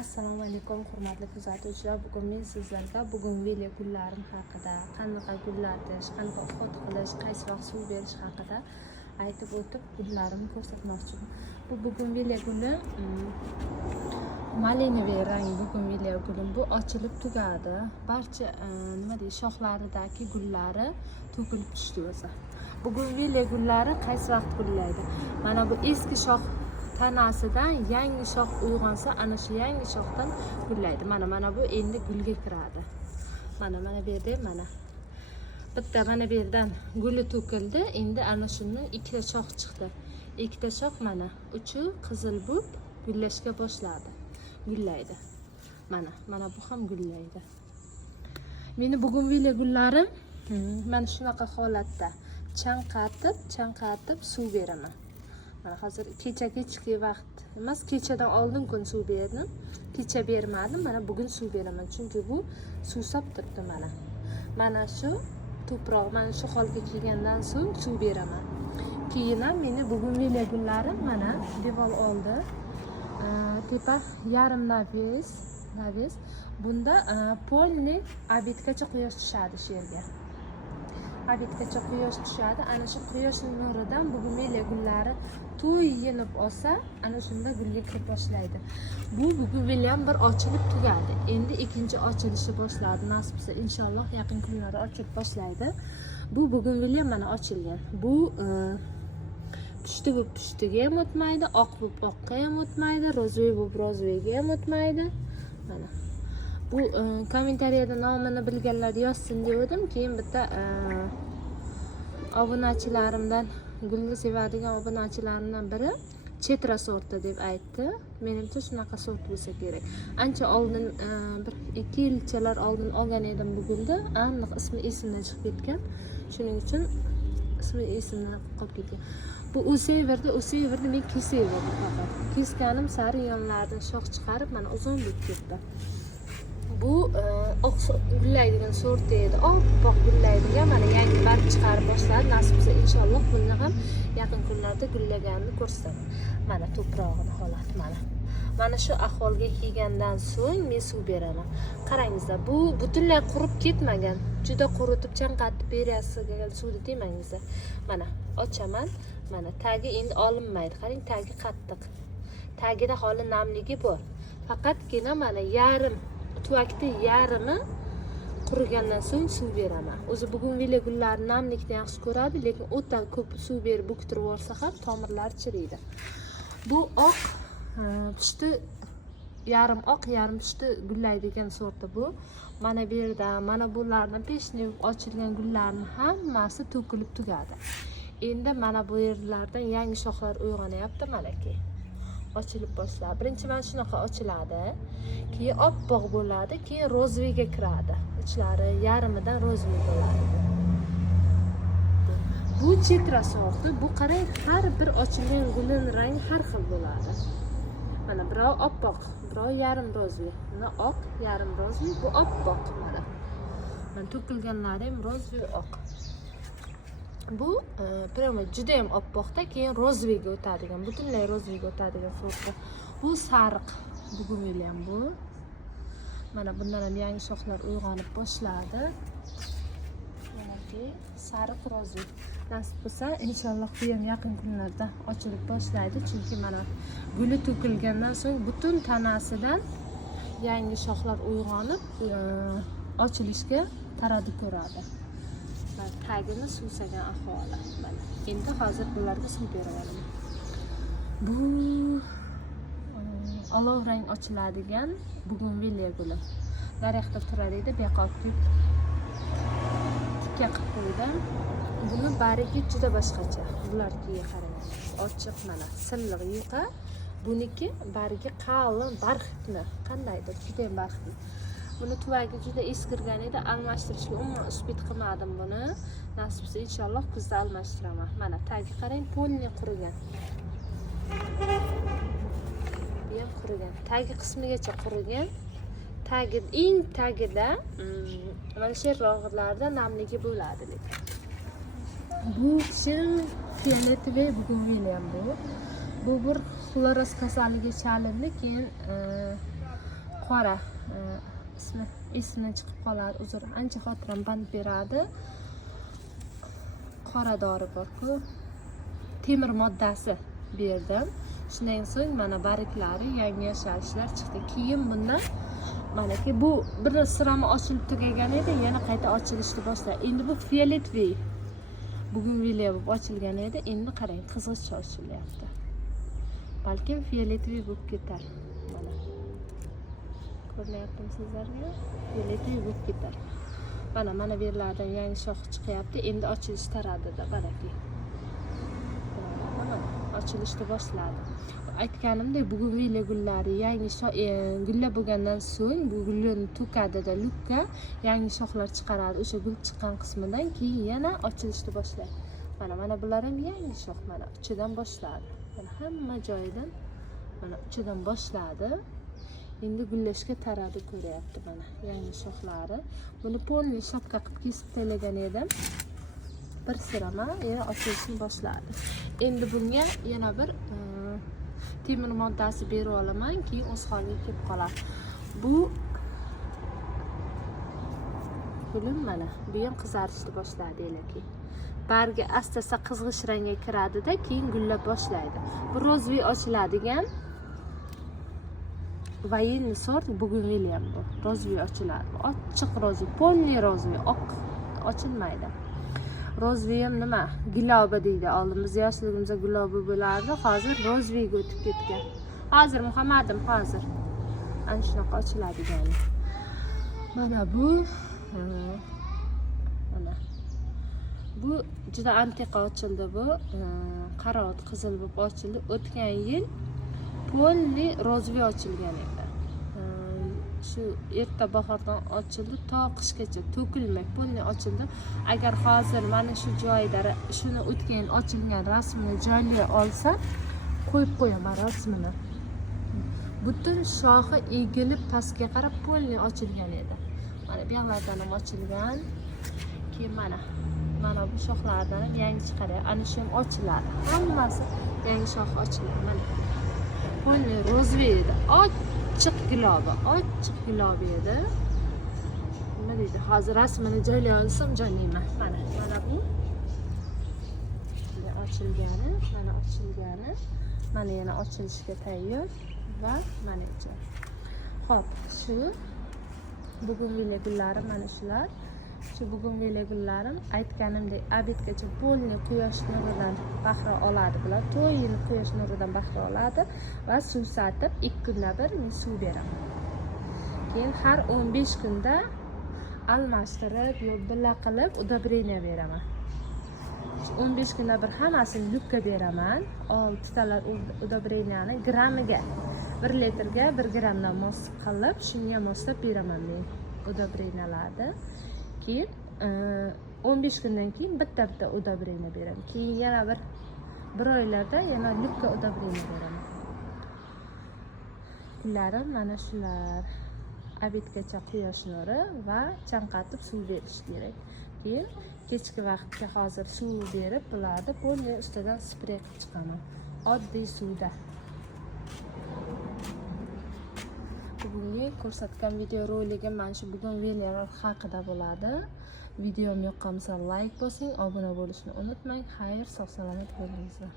Assalomu alaykum hurmatli kuzatuvchilar. Bugun men sizlarga bugungi gullarim haqida, qanaqa gullatish, qanaqa uxot qilish, qaysi vaqt suv berish haqida aytib o'tib gullarimni ko'rsatmoqchiman. Bu bugungi guli maliniy rang bugungi gulim. Bu ochilib tugadi. Barcha nima deydi, shoxlaridagi gullari to'kilib tushdi o'zi. Bugungi gullari qaysi vaqt gullaydi? Mana bu eski shox tanasidan yangi shox uyg'onsa, ana shu yangi shoxdan gullaydi. Mana bu endi gulga kiradi. Mana bu yerda mana bitta mana bu yerdan guli to'kildi. Endi ana shundan ikkita shox chiqdi. Ikkita shox mana uchi qizil bo'lib gullashga boshladi. Gullaydi. Mana bu ham gullaydi. Meni bugungi gullarim mana shunaqa holatda chanqatib suv beraman. Hozir kechki vaqt emas, kechadan oldin kun suv berdim. Kecha bermadim, mana bugun suv beraman. Chunki bu suvsab turibdi mana. Mana shu to'proq, mana shu holga kelgandan so'ng suv beraman. Keyin ham meni bugungi gullarim mana devor oldi. Tepa yarim naves. Bunda polni obedgacha quyosh tushadi shu yerga. Obedgacha quyosh tushadi. Ana shu quyoshning nuridan bugungi gullari to'yinib olsa, ana shunda gulga kirib boshlaydi. Bu bugun ham bir ochilib tugadi. Endi ikkinchi ochilishi boshladi. Nasib bo'lsa inshaalloh yaqin kunlarda ochilib boshlaydi. Bu bugungi ham mana ochilgan. Bu pushti bo'lib pushtiga ham o'tmaydi, oq bo'lib oqqa ham o'tmaydi, rozvoy bo'lib rozvoyga ham o'tmaydi. Mana bu kommentariyada nomini bilganlar yozsin dedim. Keyin bitta obunachilarimdan, gulni sevadigan obunachilarimdan biri chetra sorti deb aytdi. Menimcha shunaqa sort bo'lsa kerak. Ancha oldin bir 2 yilchalar oldin olgan edim bu gulni. Aniq ismi esimdan chiqib ketgan. Shuning uchun ismi esimdan qolib ketgan. Bu o'saverdi, men kesaverdim faqat. Keskanim sari yonlaridan shox chiqarib mana uzun bo'lib ketdi. Bu oq gullaydigan sort edi. Oq gullaydigan mana yangi barg chiqarib boshladi. Nasib bo'lsa inshaalloh buni ham yaqin kunlarda gullaganini ko'rsataman. Mana to'prog'ini holati mana. Mana shu ahvolga kelgandan so'ng men suv beraman. Qarangizlar, bu butunlay qurib ketmagan. Juda quritib chanqatib berasiga suvni demangizlar. Mana ochaman. Mana tagi endi olinmaydi. Qarang, tagi qattiq. Tagida holi namligi bor. Faqatgina mana yarim tuvakni yarimi qurigandan so'ng suv beraman. O'zi bugungi gullar namlikni yaxshi ko'radi, lekin o'ta ko'p suv berib buktirib olsa ham tomirlari chiriydi. Bu oq pushti, yarim oq, yarim pushti gullaydigan sorti bu. Mana bu yerda, mana bularning peshni ochilgan gullarning hammasi to'kilib tugadi. Endi mana bu yerlardan yangi shoxlar uyg'onyapti malaka. Ochilib boshladi. Birinchi mana shunaqa ochiladi. Keyin oppoq bo'ladi, keyin rozvoyga kiradi. Uchlari yarimidan rozvoy bo'ladi. Bu chetra sorti. Bu qarang, har bir ochilgan gulning rangi har xil bo'ladi. Mana birov oppoq, birov yarim rozvoy. Mana oq, yarim rozvoy, bu oppoq mana. Mana to'kilganlari ham rozvoy oq. Bu prямо juda ham oppoqda, keyin rozvoyga o'tadigan, butunlay rozvoyga o'tadigan sorti. Bu sariq bugungi ham bu. Mana bundan ham yangi shoxlar uyg'onib boshladi. Mana sariq rozvoy. Nasib bo'lsa inshaalloh bu ham yaqin kunlarda ochilib boshlaydi, chunki mana guli to'kilgandan so'ng butun tanasidan yangi shoxlar uyg'onib ochilishga taraddi ko'radi. Tagini suvsagan ahvoli. Mana endi hozir bularga suv beraman. Bu olov rang ochiladigan bugungi guli. Daraxtda turar edi, bu yoqqa olib tikka qilib qo'ydim. Buni barigi juda boshqacha. Bularga qarang. Ochiq mana silliq yuqa. Buniki barigi qalin, barxitni. Qandaydir juda ham barxitli. Buni tuvagi juda eskirgan edi, almashtirishga umuman uspet qilmadim buni. Nasib bo'lsa inshaalloh kuzda almashtiraman. Mana tagi qarang, polni qurigan. Bu ham qurigan. Tagi qismigacha qurigan. Tagi eng tagida mana shu rog'larda namligi bo'ladi lekin. Bu shil fioletoviy bugungi ham bu. Bu bir xloros kasaliga chalindi, keyin qora ismi chiqib qoladi, uzr, ancha xotiram band beradi. Qora dori bor-ku, temir moddasi berdim. Shundan so'ng mana bariklari, yangi yasharishlar chiqdi. Keyin bundan manaki bu bir sirama ochilib tugagan edi, yana qayta ochilishni boshladi. Endi bu fioletviy. Bugun vilya bo'lib ochilgan edi, endi qarang, qizg'ichcha ochilyapti. Balkim fioletviy bo'lib ketar. Mana. Ko'ryaptimi sizlarga? Fioletviy bo'lib ketar. Mana bu yerlardan yangi shox chiqyapti. Endi ochilish taradida, baraka. Ochilishni boshladi. Aytganimdek, bugun vilya gullari yangi gulla bo'lgandan so'ng bu gulni to'kadida lukka yangi shoxlar chiqaradi. O'sha gul chiqqan qismidan keyin yana ochilishni boshlaydi. Mana bular ham yangi shox, mana uchidan boshladi. Mana hamma joyidan mana uchidan boshladi. Endi gullashga taradi, ko'ryapti mana yangi shoxlari. Buni polni shapka qilib kesib taylagan edim. Bir sirama yana ochilishni boshladi. Endi bunga yana bir temir moddasi berib olaman, keyin o'z holiga kelib qoladi. Bu gulim mana bu ham qizarishni boshladi elaki. Bargi asta-asta qizg'ish rangga kiradida, keyin gullab boshlaydi. Bu rozviy ochiladigan военный sort, bugun ham bu rozviy ochiladi. Ochiq rozviy, polni rozviy, oq ochilmaydi. Rozviy ham nima? Giloba deydi. Oldimizda yoshligimizda giloba bo'lardi. Hozir rozviyga o'tib ketgan. Hozir Muhammadim, hozir ana shunaqa ochiladigan. Mana bu mana bu juda antiqa ochildi bu. Qarot qizil bo'lib ochildi. O'tgan yil polni rozviy ochilgan edi. Shu erta bahordan ochildi, to qishgacha to'kilmay polni ochildi. Agar hozir mana shu joyda shuni o'tgan ochilgan rasmini joylay olsa, qo'yib qo'yaman rasmini. Butun shoxi egilib pastga qarab polni ochilgan edi. Mana bu yoqlardan ham ochilgan. Keyin mana bu shoxlardan ham yangi chiqadi. Ana shu ham ochiladi. Hammasi yangi shox ochiladi. Mana polni rozviy edi. Ochiq giloba edi. Nima deydi? Hozir rasmini joylay olsam joylayman. Mana bu ochilgani, mana yana ochilishga tayyor va mana ichar. Xo'p, shu bugun vilya gullarim mana shular. Shu bugun vilya gullarim aytganimdek abidgacha polni quyosh nuridan bahra oladi bular. 4 yil quyosh nuridan bahra oladi va suv satib 2 kunda bir men suv beraman. Keyin har 15 kunda almashtirib, yo'billa qilib udobreniya beraman. 15 kunda bir hammasini lukka beraman. 6 talar udobreniyani gramiga 1 litrga 1 gramdan mos qilib, shunga moslab beraman men udobreniyalarni. Keyin 15 kundan keyin bitta udobreniya beraman. Keyin yana bir oylarda yana lukka udobreniya beraman. Kunlarim mana shular. Abidgacha quyosh nuri va chanqatib suv berish kerak. Keyin kechki vaqtga hozir suv berib, bularni polni ustidan sprey qilib chiqaman. Oddiy suvda. Bugungi ko'rsatgan video roligim mana shu bugun vilyalar haqida bo'ladi. Videom yoqqan bo'lsa like bosing, obuna bo'lishni unutmang. Xayr, sog' salomat bo'linglar.